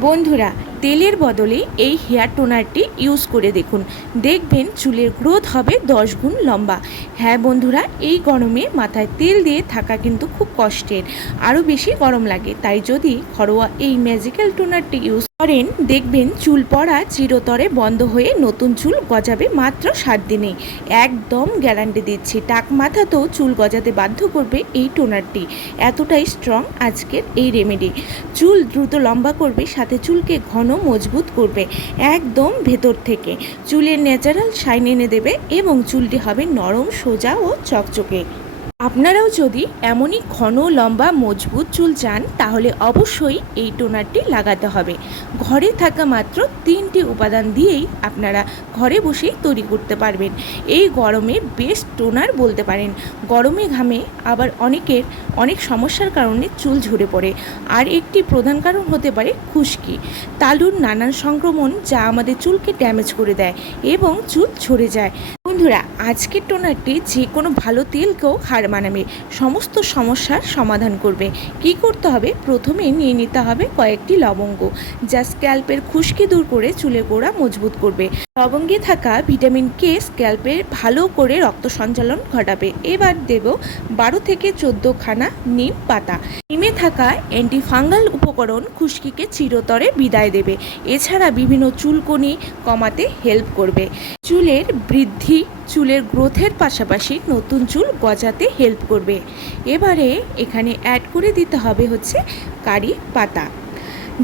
বন্ধুরা, তেলের বদলে এই হেয়ার টোনারটি ইউজ করে দেখুন। দেখবেন চুলের গ্রোথ হবে দশ গুণ লম্বা। হ্যাঁ বন্ধুরা, এই গরমে মাথায় তেল দিয়ে থাকা কিন্তু খুব কষ্টের। আরও বেশি গরম লাগে, তাই যদি ঘরোয়া এই ম্যাজিক্যাল টোনারটি ইউজ করেন, দেখবেন চুল পড়া চিরতরে বন্ধ হয়ে নতুন চুল গজাবে মাত্র সাত দিনে। একদম গ্যারান্টি দিচ্ছি। টাক মাথাতেও চুল গজাতে বাধ্য করবে এই টোনারটি। এতটাই স্ট্রং আজকের এই রেমেডি চুল দ্রুত লম্বা করবে, সাথে চুলকে ঘন মজবুত করবে, একদম ভেতর থেকে। চুলের ন্যাচারাল শাইন এনে দেবে এবং চুলটি হবে নরম, সোজা ও চকচকে। আপনারাও যদি এমনই ঘন, লম্বা, মজবুত চুল চান, তাহলে অবশ্যই এই টোনারটি লাগাতে হবে। ঘরে থাকা মাত্র তিনটি উপাদান দিয়েই আপনারা ঘরে বসেই তৈরি করতে পারবেন। এই গরমে বেস্ট টোনার বলতে পারেন। গরমে ঘামে আবার অনেকের অনেক সমস্যার কারণে চুল ঝরে পড়ে। আর একটি প্রধান কারণ হতে পারে খুশকি। তালুর নানান সংক্রমণ যা আমাদের চুলকে ড্যামেজ করে দেয় এবং চুল ঝরে যায়। বন্ধুরা, আজকের টোনারটি যে কোনো ভালো তেলকেও হার মানাবে। সমস্ত সমস্যার সমাধান করবে। কি করতে হবে? প্রথমে নিয়ে নিতে হবে কয়েকটি লবঙ্গ, যা স্ক্যাল্পের খুশকি দূর করে চুলের গোড়া মজবুত করবে। লবঙ্গে থাকা ভিটামিন কে স্ক্যাল্পের ভালো করে রক্ত সঞ্চালন ঘটাবে। এবার দেব বারো থেকে চোদ্দ খানা নিম পাতা। নিমে থাকা অ্যান্টিফাঙ্গাল উপকরণ খুশকিকে চিরতরে বিদায় দেবে। এছাড়া বিভিন্ন চুলকনি কমাতে হেল্প করবে। চুলের বৃদ্ধি চুলের গ্রোথের পাশাপাশি নতুন চুল গজাতে হেল্প করবে। এবারে এখানে অ্যাড করে দিতে হবে হচ্ছে কারি পাতা,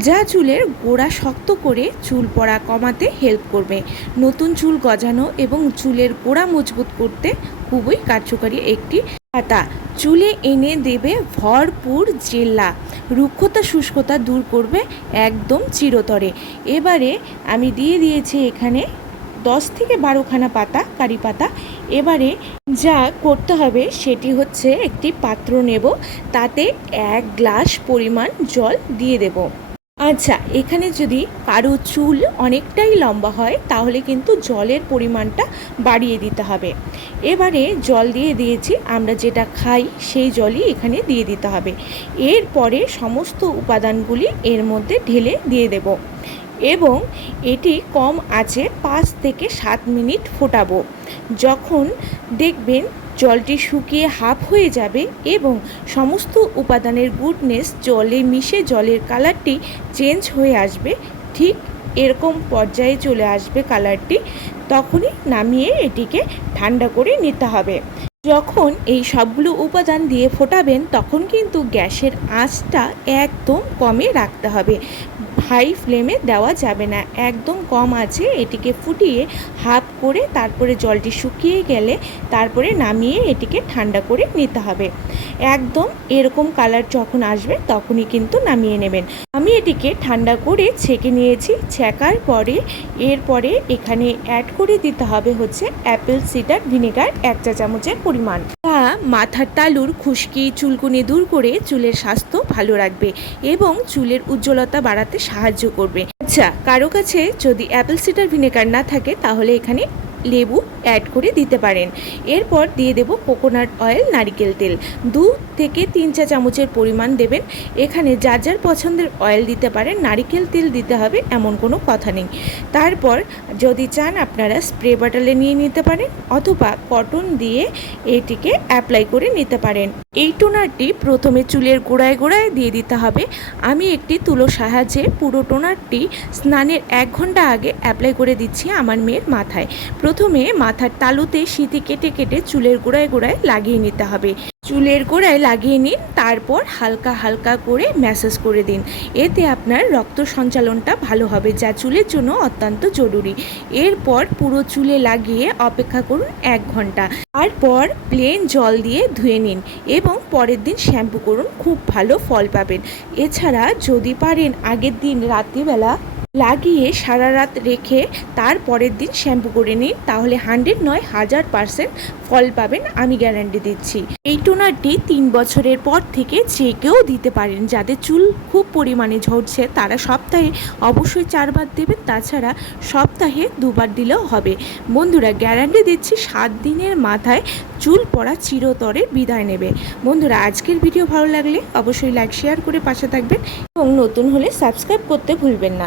যা চুলের গোড়া শক্ত করে চুল পড়া কমাতে হেল্প করবে। নতুন চুল গজানো এবং চুলের গোড়া মজবুত করতে খুবই কার্যকারী একটি পাতা। চুলে এনে দেবে ভরপুর জেল্লা, রুক্ষতা শুষ্কতা দূর করবে একদম চিরতরে। এবারে আমি দিয়ে দিয়েছি এখানে দশ থেকে বারোখানা পাতা, কারি পাতা। এবারে যা করতে হবে সেটি হচ্ছে একটি পাত্র নেব, তাতে এক গ্লাস পরিমাণ জল দিয়ে দেব। আচ্ছা এখানে যদি কারও চুল অনেকটাই লম্বা হয়, তাহলে কিন্তু জলের পরিমাণটা বাড়িয়ে দিতে হবে। এবারে জল দিয়ে দিয়েছি, আমরা যেটা খাই সেই জলই এখানে দিয়ে দিতে হবে। এরপরে সমস্ত উপাদানগুলি এর মধ্যে ঢেলে দিয়ে দেব। এবং এটি কম আছে পাঁচ থেকে সাত মিনিট ফোটাবো। যখন দেখবেন জলটি শুকিয়ে হাফ হয়ে যাবে এবং সমস্ত উপাদানের গুডনেস জলে মিশে জলের কালারটি চেঞ্জ হয়ে আসবে, ঠিক এরকম পর্যায়ে চলে আসবে কালারটি, তখনই নামিয়ে এটিকে ঠান্ডা করে নিতে হবে। যখন এই সবগুলো উপাদান দিয়ে ফোটাবেন, তখন কিন্তু গ্যাসের আঁচটা একদম কমে রাখতে হবে। হাই ফ্লেমে দেওয়া যাবে না, একদম কম আছে। এটিকে ফুটিয়ে হাফ করে তারপরে জলটি শুকিয়ে গেলে তারপরে নামিয়ে এটিকে ঠান্ডা করে নিতে হবে। একদম এরকম কালার যখন আসবে, তখনই কিন্তু নামিয়ে নেবেন। আমি এটিকে ঠান্ডা করে ছেঁকে নিয়েছি। ছেঁকার পরে এরপরে এখানে অ্যাড করে দিতে হবে হচ্ছে অ্যাপেল সিডার ভিনেগার এক চা চামচের পরিমাণ। তা মাথার তালুর খুশকি, চুলকুনি দূর করে চুলের স্বাস্থ্য ভালো রাখবে এবং চুলের উজ্জ্বলতা বাড়াতে সাহায্য করবে। আচ্ছা কারও কাছে যদি অ্যাপেল সিডার ভিনেগার না থাকে, তাহলে এখানে লেবু অ্যাড করে দিতে পারেন। এরপর দিয়ে দেব কোকোনাট অয়েল নারিকেল তেল। দু থেকে তিন চা চামচের পরিমাণ দেবেন। এখানে যার যার পছন্দের অয়েল দিতে পারেন, নারিকেল তেল দিতে হবে এমন কোনো কথা নেই। তারপর যদি চান আপনারা স্প্রে বাটলে নিয়ে নিতে পারেন অথবা কটন দিয়ে এটিকে অ্যাপ্লাই করে নিতে পারেন। এই টোনারটি প্রথমে চুলের গোড়ায় গোড়ায় দিয়ে দিতে হবে। আমি একটি তুলো সাহায্যে পুরো টোনারটি স্নানের এক ঘণ্টা আগে অ্যাপ্লাই করে দিচ্ছি আমার মেয়ের মাথায়। প্রথমে মাথার তালুতে শীতে কেটে কেটে চুলের গোড়ায় গোড়ায় লাগিয়ে নিতে হবে। চুলের গোড়ায় লাগিয়ে নিন, তারপর হালকা হালকা করে ম্যাসাজ করে দিন। এতে আপনার রক্ত সঞ্চালনটা ভালো হবে, যা চুলের জন্য অত্যন্ত জরুরি। এরপর পুরো চুলে লাগিয়ে অপেক্ষা করুন এক ঘণ্টা। তারপর প্লেন জল দিয়ে ধুয়ে নিন এবং পরের দিন শ্যাম্পু করুন, খুব ভালো ফল পাবেন। এছাড়া যদি পারেন আগের দিন রাত্রিবেলা লাগিয়ে সারা রাত রেখে তার পরের দিন শ্যাম্পু করে নিন। তাহলে হান্ড্রেড নয়, হাজার পার্সেন্ট ফল পাবেন আমি গ্যারান্টি দিচ্ছি। এই টোনারটি তিন বছরের পর থেকে যে কেউ দিতে পারেন, যাদের চুল খুব পরিমাণে ঝরছে, তারা সপ্তাহে অবশ্যই চারবার দেবেন। তাছাড়া সপ্তাহে দুবার দিলেও হবে। বন্ধুরা, গ্যারান্টি দিচ্ছি, সাত দিনের মাথায় চুল পড়া চিরতরে বিদায় নেবে। বন্ধুরা, আজকের ভিডিও ভালো লাগলে অবশ্যই লাইক শেয়ার করে পাশে থাকবেন এবং নতুন হলে সাবস্ক্রাইব করতে ভুলবেন না।